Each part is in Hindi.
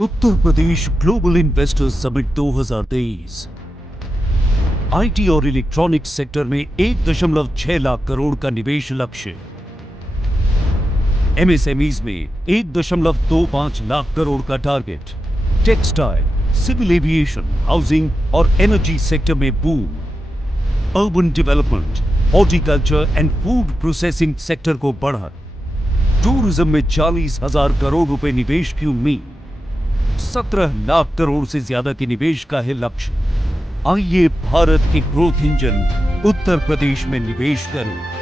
Uttar Pradesh global investors summit 2023 IT और इलेक्ट्रॉनिक्स सेक्टर में 1.6 लाख करोड़ का निवेश लक्ष्य। एमएसएमईज में 1.25 लाख करोड़ का target. Textile, civil aviation, housing और एनर्जी सेक्टर में boom. Urban development, horticulture and food processing sector को बढ़त। टूरिज्म में 40,000 करोड़ रुपए निवेश की उम्मीद। 17 लाख करोड़ से ज्यादा के निवेश का है लक्ष्य। आइए भारत के ग्रोथ इंजन उत्तर प्रदेश में निवेश करें।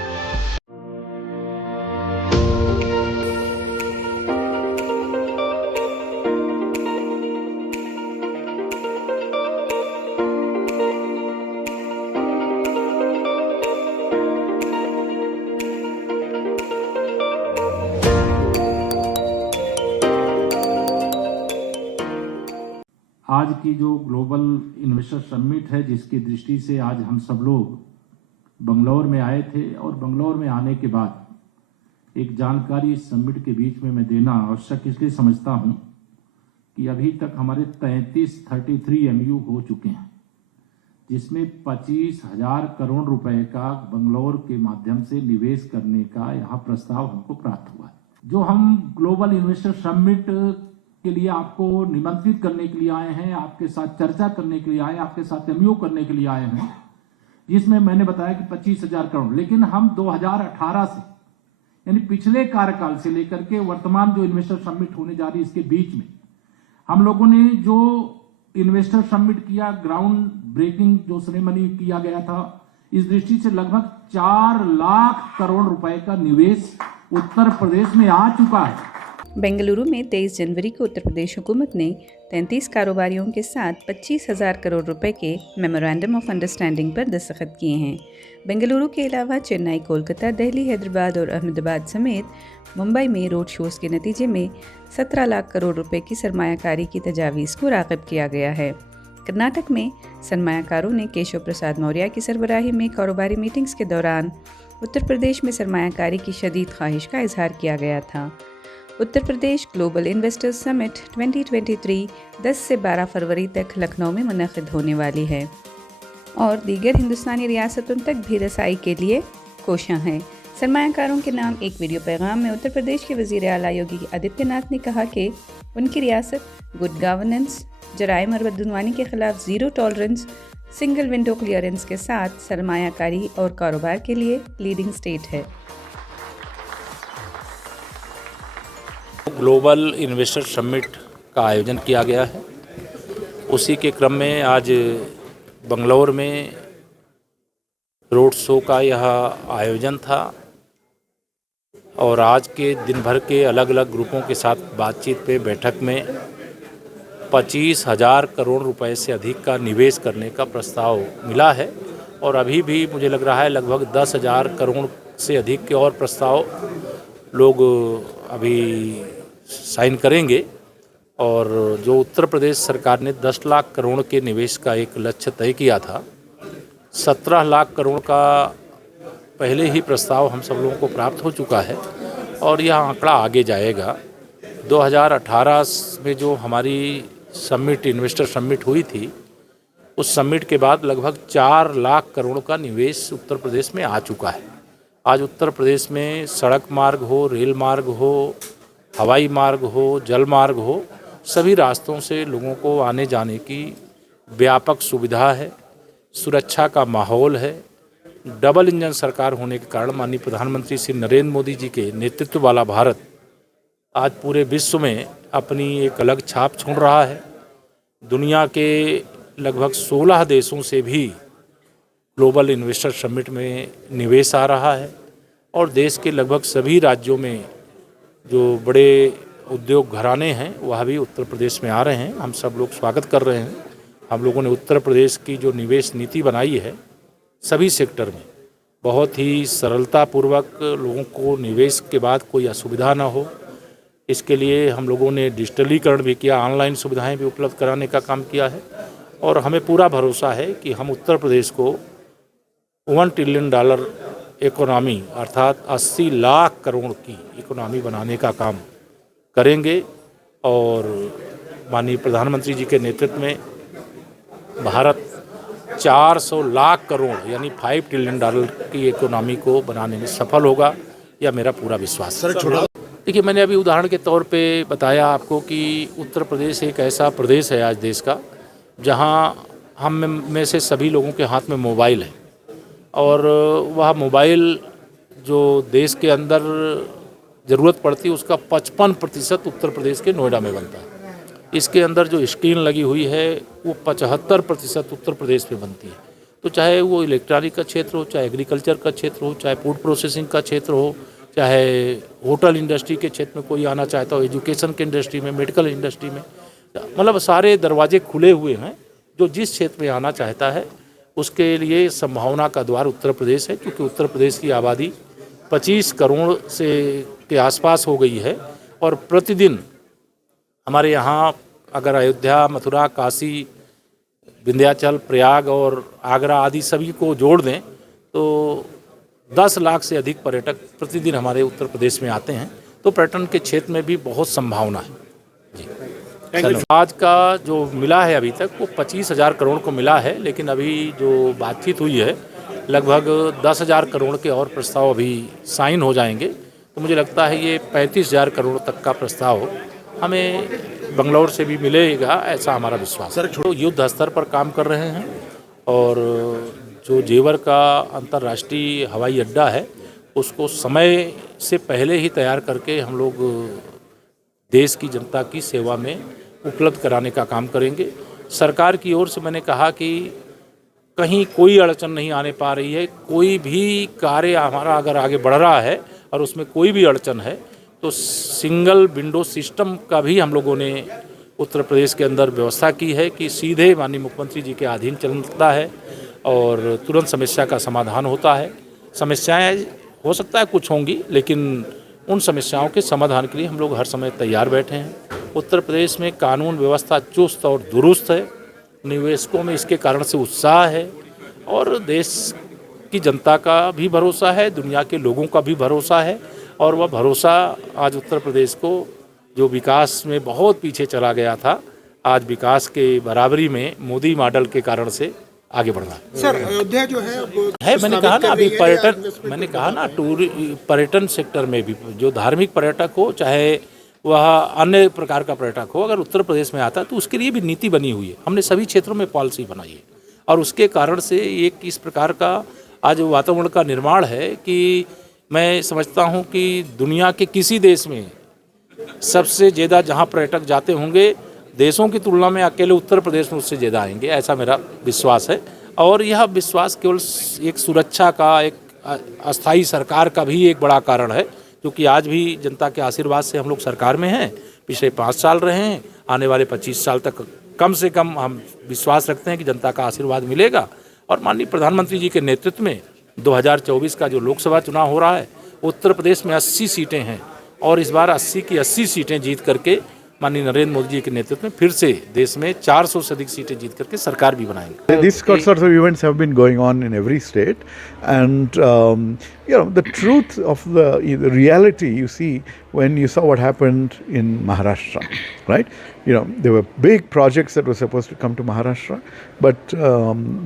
आज की जो ग्लोबल इन्वेस्टर समिट है, जिसकी दृष्टि से आज हम सब लोग बंगलौर में आए थे, और बंगलौर में आने के बाद एक जानकारी इस समिट के बीच में मैं देना आवश्यक इसलिए समझता हूं कि अभी तक हमारे 33 एमयू हो चुके हैं, जिसमें 25,000 करोड़ रुपए का बंगलौर के माध्यम से निवेश करने का यहाँ प्रस्ताव हमको प्राप्त हुआ है। जो हम ग्लोबल इन्वेस्टर समिट के लिए आपको निमंत्रित करने के लिए आए हैं, आपके साथ चर्चा करने के लिए आए, आपके साथ एमयू करने के लिए आए हैं, जिसमें मैंने बताया कि 25,000 करोड़, लेकिन हम 2018 से यानी पिछले कार्यकाल से लेकर के वर्तमान जो इन्वेस्टर समिट होने जा रही है, इसके बीच में हम लोगों ने जो इन्वेस्टर समिट किया, ग्राउंड ब्रेकिंग जो सेरेमनी किया गया था, इस दृष्टि से लगभग 4 लाख करोड़ रुपए का निवेश उत्तर प्रदेश में आ चुका है। बेंगलुरु में 23 जनवरी को उत्तर प्रदेश हुकूमत ने 33 कारोबारियों के साथ 25,000 करोड़ रुपए के मेमोरेंडम ऑफ अंडरस्टैंडिंग पर दस्तखत किए हैं। बेंगलुरु के अलावा चेन्नई, कोलकाता, दिल्ली, हैदराबाद और अहमदाबाद समेत मुंबई में रोड शोज़ के नतीजे में 17 लाख करोड़ रुपए की सरमायाकारी की तजावीज़ को राग़िब किया गया है। कर्नाटक में सरमायाकारों ने केशव प्रसाद मौर्य की सरबराही में कारोबारी मीटिंग्स के दौरान उत्तर प्रदेश में सरमायाकारी की शदीद ख्वाहिश का इजहार किया गया था। Uttar Pradesh global investors summit 2023 10 से 12 फरवरी तक लखनऊ में मुनक़िद होने वाली है और दीगर हिंदुस्तानी रियासतों तक भी रसाई के लिए कोशां है। सरमायाकारों के नाम एक वीडियो पैगाम में उत्तर प्रदेश के वज़ीर आला योगी आदित्यनाथ ने कहा कि उनकी रियासत गुड गवर्नेंस, जराइम और बदगुमानी के ख़िलाफ़ zero tolerance, single window clearance के साथ सरमायाकारी और कारोबार के लिए लीडिंग स्टेट है। ग्लोबल इन्वेस्टर समिट का आयोजन किया गया है। उसी के क्रम में आज बंगलौर में रोड शो का यह आयोजन था और आज के दिन भर के अलग अलग ग्रुपों के साथ बातचीत पे बैठक में 25,000 करोड़ रुपए से अधिक का निवेश करने का प्रस्ताव मिला है और अभी भी मुझे लग रहा है लगभग 10,000 करोड़ से अधिक के और प्रस्ताव लोग अभी साइन करेंगे। और जो उत्तर प्रदेश सरकार ने 10 लाख करोड़ के निवेश का एक लक्ष्य तय किया था, 17 लाख करोड़ का पहले ही प्रस्ताव हम सब लोगों को प्राप्त हो चुका है और यह आंकड़ा आगे जाएगा। 2018 में जो हमारी समिट इन्वेस्टर समिट हुई थी, उस समिट के बाद लगभग 4 लाख करोड़ का निवेश उत्तर प्रदेश में आ चुका है। आज उत्तर प्रदेश में सड़क मार्ग हो, रेल मार्ग हो, हवाई मार्ग हो, जल मार्ग हो, सभी रास्तों से लोगों को आने जाने की व्यापक सुविधा है, सुरक्षा का माहौल है। डबल इंजन सरकार होने के कारण माननीय प्रधानमंत्री श्री नरेंद्र मोदी जी के नेतृत्व वाला भारत आज पूरे विश्व में अपनी एक अलग छाप छोड़ रहा है। दुनिया के लगभग 16 देशों से भी ग्लोबल इन्वेस्टर समिट में निवेश आ रहा है और देश के लगभग सभी राज्यों में जो बड़े उद्योग घराने हैं वह भी उत्तर प्रदेश में आ रहे हैं। हम सब लोग स्वागत कर रहे हैं। हम लोगों ने उत्तर प्रदेश की जो निवेश नीति बनाई है, सभी सेक्टर में बहुत ही सरलतापूर्वक लोगों को निवेश के बाद कोई असुविधा ना हो, इसके लिए हम लोगों ने डिजिटलीकरण भी किया, ऑनलाइन सुविधाएं भी उपलब्ध कराने का काम किया है और हमें पूरा भरोसा है कि हम उत्तर प्रदेश को $1 ट्रिलियन इकोनॉमी अर्थात 80 लाख करोड़ की इकोनॉमी बनाने का काम करेंगे और माननीय प्रधानमंत्री जी के नेतृत्व में भारत 400 लाख करोड़ यानी $5 ट्रिलियन की इकोनॉमी को बनाने में सफल होगा, यह मेरा पूरा विश्वास है। देखिए, मैंने अभी उदाहरण के तौर पे बताया आपको कि उत्तर प्रदेश एक ऐसा प्रदेश है आज देश का जहां हम में से सभी लोगों के हाथ में मोबाइल है, और वह मोबाइल जो देश के अंदर ज़रूरत पड़ती है उसका 55% उत्तर प्रदेश के नोएडा में बनता है। इसके अंदर जो स्क्रीन लगी हुई है वो 75% उत्तर प्रदेश में बनती है। तो चाहे वो इलेक्ट्रॉनिक का क्षेत्र हो, चाहे एग्रीकल्चर का क्षेत्र हो, चाहे फूड प्रोसेसिंग का क्षेत्र हो, चाहे होटल इंडस्ट्री के क्षेत्र में कोई आना चाहता हो, एजुकेशन के इंडस्ट्री में, मेडिकल इंडस्ट्री में, मतलब सारे दरवाजे खुले हुए हैं। जो जिस क्षेत्र में आना चाहता है उसके लिए संभावना का द्वार उत्तर प्रदेश है, क्योंकि उत्तर प्रदेश की आबादी 25 करोड़ से के आसपास हो गई है, और प्रतिदिन हमारे यहाँ अगर अयोध्या, मथुरा, काशी, विंध्याचल, प्रयाग और आगरा आदि सभी को जोड़ दें तो 10 लाख से अधिक पर्यटक प्रतिदिन हमारे उत्तर प्रदेश में आते हैं। तो पर्यटन के क्षेत्र में भी बहुत संभावना है जी। आज का जो मिला है अभी तक वो 25,000 करोड़ को मिला है, लेकिन अभी जो बातचीत हुई है लगभग 10,000 करोड़ के और प्रस्ताव अभी साइन हो जाएंगे। तो मुझे लगता है ये 35,000 करोड़ तक का प्रस्ताव हमें बंगलौर से भी मिलेगा, ऐसा हमारा विश्वास है। तो युद्ध स्तर पर काम कर रहे हैं, और जो जेवर का अंतर्राष्ट्रीय हवाई अड्डा है उसको समय से पहले ही तैयार करके हम लोग देश की जनता की सेवा में उपलब्ध कराने का काम करेंगे। सरकार की ओर से मैंने कहा कि कहीं कोई अड़चन नहीं आने पा रही है। कोई भी कार्य हमारा अगर आगे बढ़ रहा है और उसमें कोई भी अड़चन है तो सिंगल विंडो सिस्टम का भी हम लोगों ने उत्तर प्रदेश के अंदर व्यवस्था की है कि सीधे माननीय मुख्यमंत्री जी के अधीन चलता है और तुरंत समस्या का समाधान होता है। समस्याएं हो सकता है कुछ होंगी, लेकिन उन समस्याओं के समाधान के लिए हम लोग हर समय तैयार बैठे हैं। उत्तर प्रदेश में कानून व्यवस्था चुस्त और दुरुस्त है, निवेशकों में इसके कारण से उत्साह है, और देश की जनता का भी भरोसा है, दुनिया के लोगों का भी भरोसा है, और वह भरोसा आज उत्तर प्रदेश को जो विकास में बहुत पीछे चला गया था, आज विकास के बराबरी में मोदी मॉडल के कारण से आगे बढ़ रहा है। सर, अयोध्या जो है मैंने कहा ना अभी पर्यटन, मैंने कहा ना पर्यटन सेक्टर में भी जो धार्मिक पर्यटक हो चाहे वह अन्य प्रकार का पर्यटक हो, अगर उत्तर प्रदेश में आता है तो उसके लिए भी नीति बनी हुई है। हमने सभी क्षेत्रों में पॉलिसी बनाई है, और उसके कारण से एक इस प्रकार का आज वातावरण का निर्माण है कि मैं समझता हूं कि दुनिया के किसी देश में सबसे ज़्यादा जहां पर्यटक जाते होंगे देशों की तुलना में अकेले उत्तर प्रदेश में उससे ज़्यादा आएंगे, ऐसा मेरा विश्वास है। और यह विश्वास केवल एक सुरक्षा का, एक अस्थायी सरकार का भी एक बड़ा कारण है, क्योंकि आज भी जनता के आशीर्वाद से हम लोग सरकार में हैं। पिछले 5 साल रहे हैं, आने वाले 25 साल तक कम से कम हम विश्वास रखते हैं कि जनता का आशीर्वाद मिलेगा। और माननीय प्रधानमंत्री जी के नेतृत्व में 2024 का जो लोकसभा चुनाव हो रहा है, उत्तर प्रदेश में 80 सीटें हैं, और इस बार 80 की 80 सीटें जीत करके माननीय नरेंद्र मोदी जी के नेतृत्व में फिर से देश में 400 से अधिक सीटें जीत करके सरकार भी बनाएंगे। These sorts of events have been going on in every state, and the truth of the reality you see when you saw what happened in Maharashtra, right? There were big projects that were supposed to come to Maharashtra, but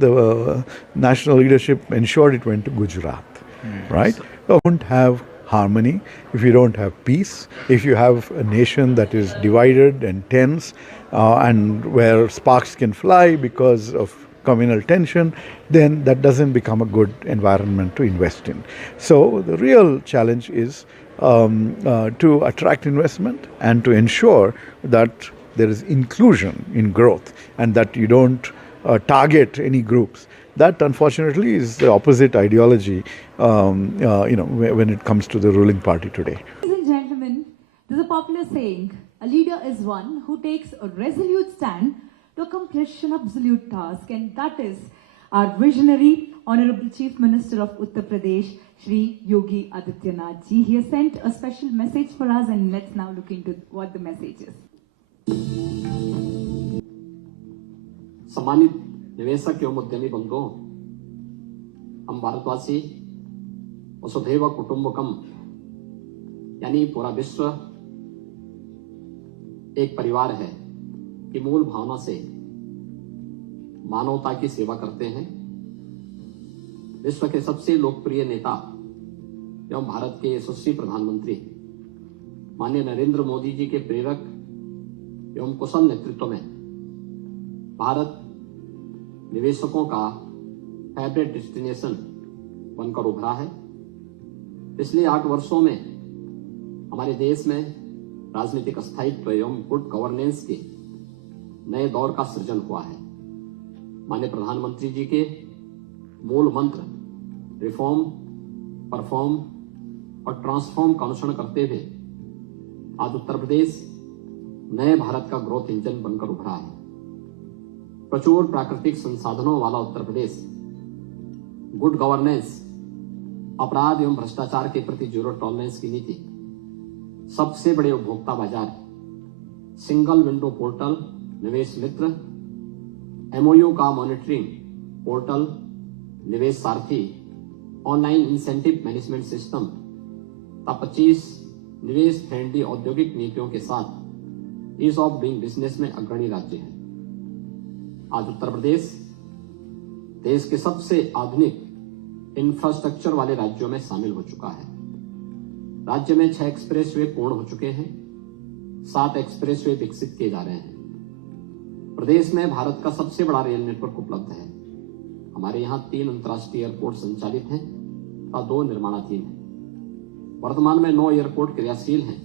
the national leadership ensured it went to Gujarat, right? You don't have harmony if you don't have peace. If you have a nation that is divided and tense, and where sparks can fly because of communal tension, then that doesn't become a good environment to invest in. So the real challenge is to attract investment and to ensure that there is inclusion in growth, and that you don't target any groups. That, unfortunately, is the opposite ideology, when it comes to the ruling party today. Ladies and gentlemen, there's a popular saying, a leader is one who takes a resolute stand to accomplish an absolute task, and that is our visionary, Honorable Chief Minister of Uttar Pradesh, Shri Yogi Adityanath ji. He has sent a special message for us, and let's now look into what the message is. सम्मानित निवेशक एवं उद्यमी बंधुओं, हम भारतवासी वसुधैव कुटुंबकम यानी पूरा विश्व एक परिवार है। की मूल भावना से मानवता की सेवा करते हैं। विश्व के सबसे लोकप्रिय नेता एवं भारत के यशस्वी प्रधानमंत्री माननीय नरेंद्र मोदी जी के प्रेरक एवं कुशल नेतृत्व में भारत निवेशकों का फेवरेट डेस्टिनेशन बनकर उभरा है। पिछले 8 वर्षों में हमारे देश में राजनीतिक स्थायित्व एवं गुड गवर्नेंस के नए दौर का सृजन हुआ है। माननीय प्रधानमंत्री जी के मूल मंत्र रिफॉर्म, परफॉर्म और ट्रांसफॉर्म का अनुसरण करते हुए आज उत्तर प्रदेश नए भारत का ग्रोथ इंजन बनकर उभरा है। प्रचुर प्राकृतिक संसाधनों वाला उत्तर प्रदेश, गुड गवर्नेंस, अपराध एवं भ्रष्टाचार के प्रति जीरो टॉलरेंस की नीति, सबसे बड़े उपभोक्ता बाजार, सिंगल विंडो पोर्टल निवेश मित्र, एमओयू का मॉनिटरिंग पोर्टल निवेश सारथी, ऑनलाइन इंसेंटिव मैनेजमेंट सिस्टम तथा 25 निवेश फ्रेंडली औद्योगिक नीतियों के साथ ईज ऑफ डूइंग बिजनेस में अग्रणी राज्य है। आज उत्तर प्रदेश देश के सबसे आधुनिक इंफ्रास्ट्रक्चर वाले राज्यों में शामिल हो चुका है। राज्य में 6 एक्सप्रेसवे पूर्ण हो चुके हैं, 7 एक्सप्रेसवे विकसित किए जा रहे हैं। प्रदेश में भारत का सबसे बड़ा रेल नेटवर्क उपलब्ध है। हमारे यहाँ 3 अंतर्राष्ट्रीय एयरपोर्ट संचालित हैं तथा 2 निर्माणाधीन हैं। वर्तमान में 9 एयरपोर्ट क्रियाशील हैं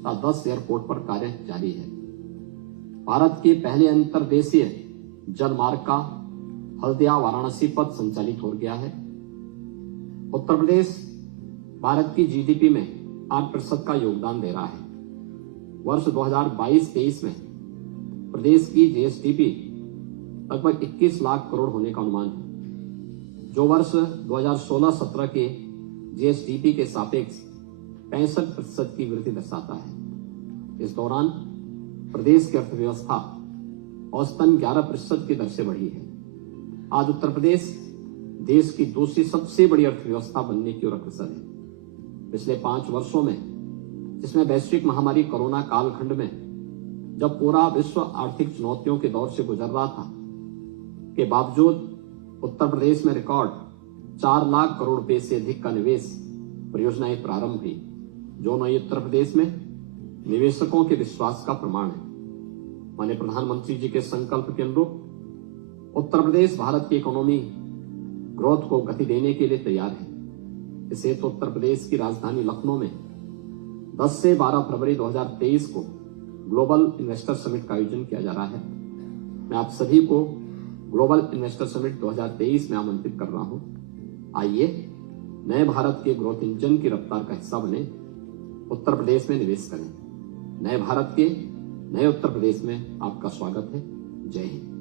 तथा 10 एयरपोर्ट पर कार्य जारी है। भारत के पहले अंतर्देशीय जल मार्ग का हल्दिया वाराणसी पथ संचालित हो गया है। उत्तर प्रदेश भारत की जीडीपी में 8% का योगदान दे रहा है। वर्ष 2022-23 में प्रदेश की जीएसडीपी लगभग 21 लाख करोड़ होने का अनुमान है, जो वर्ष 2016-17 के जीएसडीपी के सापेक्ष 65% की वृद्धि दर्शाता है। इस दौरान प्रदेश की अर्थव्यवस्था औसतन 11% की दर से बढ़ी है। आज उत्तर प्रदेश देश की दूसरी सबसे बड़ी अर्थव्यवस्था बनने की ओर अग्रसर है। पिछले 5 वर्षों में, जिसमें वैश्विक महामारी कोरोना कालखंड में जब पूरा विश्व आर्थिक चुनौतियों के दौर से गुजर रहा था, के बावजूद उत्तर प्रदेश में रिकॉर्ड 4 लाख करोड़ रुपए से अधिक का निवेश परियोजनाएं प्रारंभ हुई, जो नए उत्तर प्रदेश में निवेशकों के विश्वास का प्रमाण है। माननीय प्रधानमंत्री जी के संकल्प के अनुरूप उत्तर प्रदेश भारत की इकोनॉमी ग्रोथ को गति देने के लिए तैयार है। इसे तो उत्तर प्रदेश की राजधानी लखनऊ में 10 से 12 फरवरी 2023 को ग्लोबल इन्वेस्टर समिट का आयोजन किया जा रहा है। मैं आप सभी को ग्लोबल इन्वेस्टर समिट 2023 में आमंत्रित कर रहा हूं। आइए नए भारत के ग्रोथ इंजन की रफ्तार का हिस्सा बने, उत्तर प्रदेश में निवेश करें। नए भारत के नए उत्तर प्रदेश में आपका स्वागत है। जय हिंद।